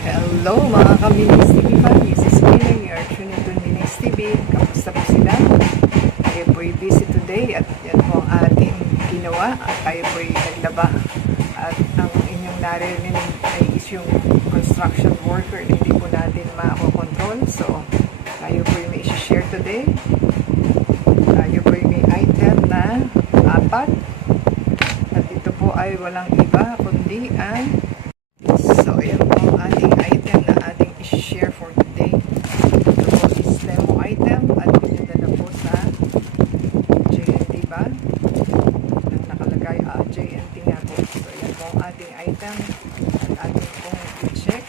Hello mga ka-Minis TV fan, this is Mina, you are tuning to Minis TV. Kamusta po sila? Tayo po'y busy today at yan po ang ating ginawa at tayo po'y naglaba. At ang inyong narinig ay is yung construction worker na hindi po natin makakontrol. So, tayo po'y may isi-share today. Tayo po'y may item na 4. At ito po ay walang iba kundi ay so, yan po ang ating item na ating i-share for today. Ito po is demo item at pinadala po sa JNT ba? Nakalagay JNT nga po. So, yan po ang ating item at ating pong i-check.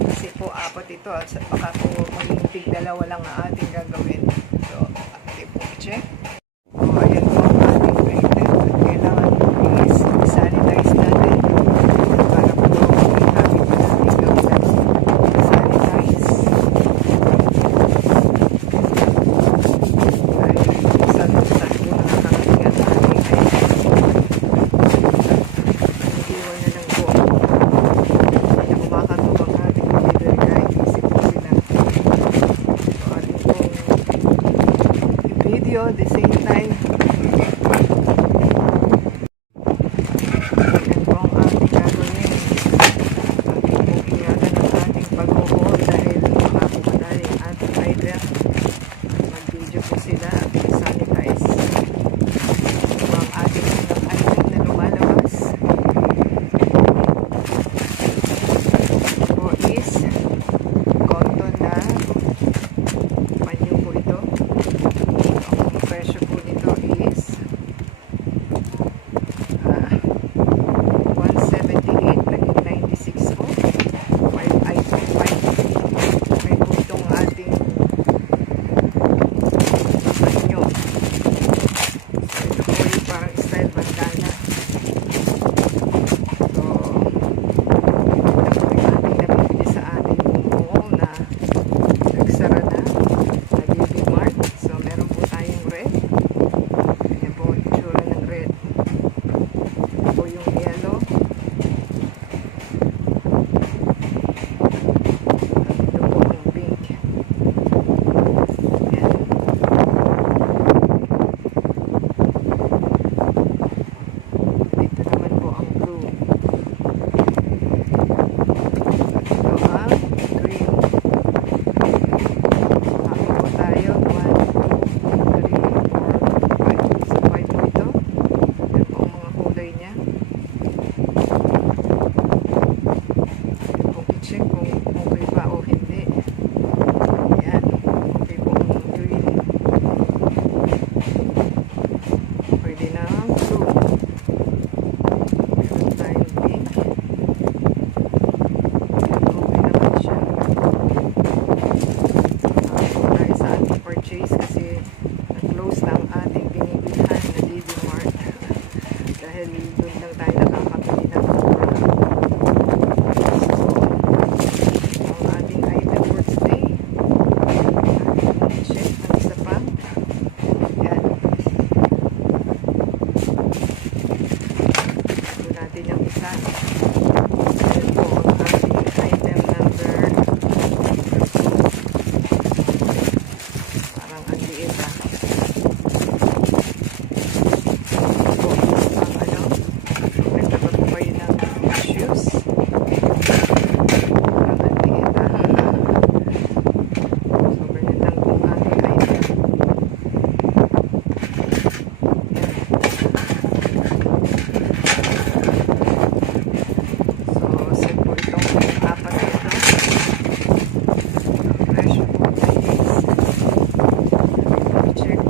Kasi po, 4 ito at baka po maging dalawa lang ang ating gagawin. So, ating pong i-check. So, ayan po ang ating item at kailangan i-sanitize natin. At the same time yan po ang ating gagawin. Ating pong ingatan ang ating pag-hold dahil baka po madali ang ating item. Mag-video po sila at sanitize. So, ang ating unang item na lumalabas po is cotton na panyo po ito. Presyo po nito is 178 naging 96 po. 5 item 5. May po itong ating panyo. So ito po yung parang style bandana. So ito po yung ating nabibili sa ating mall na nagsara na BB Mart. So meron po tayong red. Ayan po yung itsura ng red. Ito po yung yellow. At ito po ang pink. Ayan. Ito naman po ang blue. At ito ang green. Ako po tayo 1, 2, 3, 4, 5. So 5 po ito. Yan po ang mga kulay niya. Yan po i-check kung okay pa o hindi. Yan. Okay po ang green. Pwede na ang blue. Meron tayong pink. Yan, okay naman siya. Ako tayo sa ating purchase kasi nag-close na ang ating binibilhan na DB Mart dahil doon lang tayo nakakabili ng mura. So, ang ating item for today, ating check ang isa pa. Yan. Doon natin yung isa. Ayan po ang ating item number. Parang ang liit ah. Ito po is ang ano, nagtapat po kayo ng shoes. Parang ang liit ah. So, ganyan lang po ang ating item. Yan. So, set po itong 4 na ito. Ang presyo po niya is check.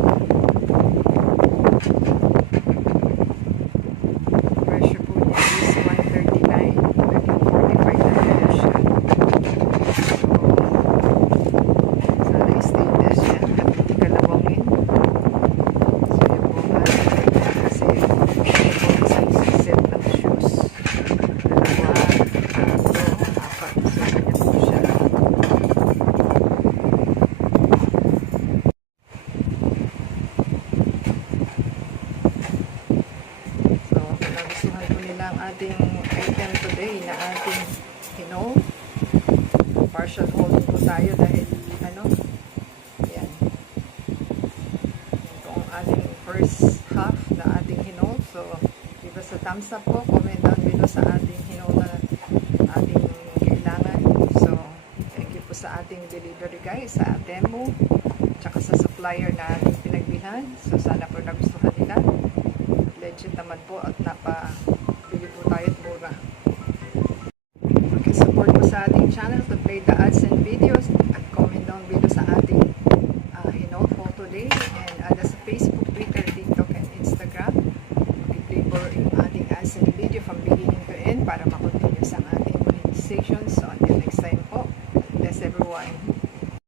Presyo po niya is 139. Naging 45 na kaya siya. So, sana stainless yan at hindi kalawangin. So, yun po ang ating kasi ito po isang set ng shoes. 2, 3, 4. So, ganyan po siya. So, nagustuhan po nila ang ating item today na ating hino. partial hold po tayo dahil ano, yan. Ito ang ating first half na ating hinol. So, give us a thumbs up po. Comment down below sa ating hinol na ating kailangan. So, thank you po sa ating delivery guys, sa Temu, tsaka sa supplier na ating pinagbilhan. So, sana po nagustuhan nila. Legit naman po at napabili po tayo at mura. Support po sa ating channel to play the ads and videos at comment down below sa ating hinol photo day and sa Facebook, Twitter, TikTok, and Instagram. I-play po yung ating ads and video from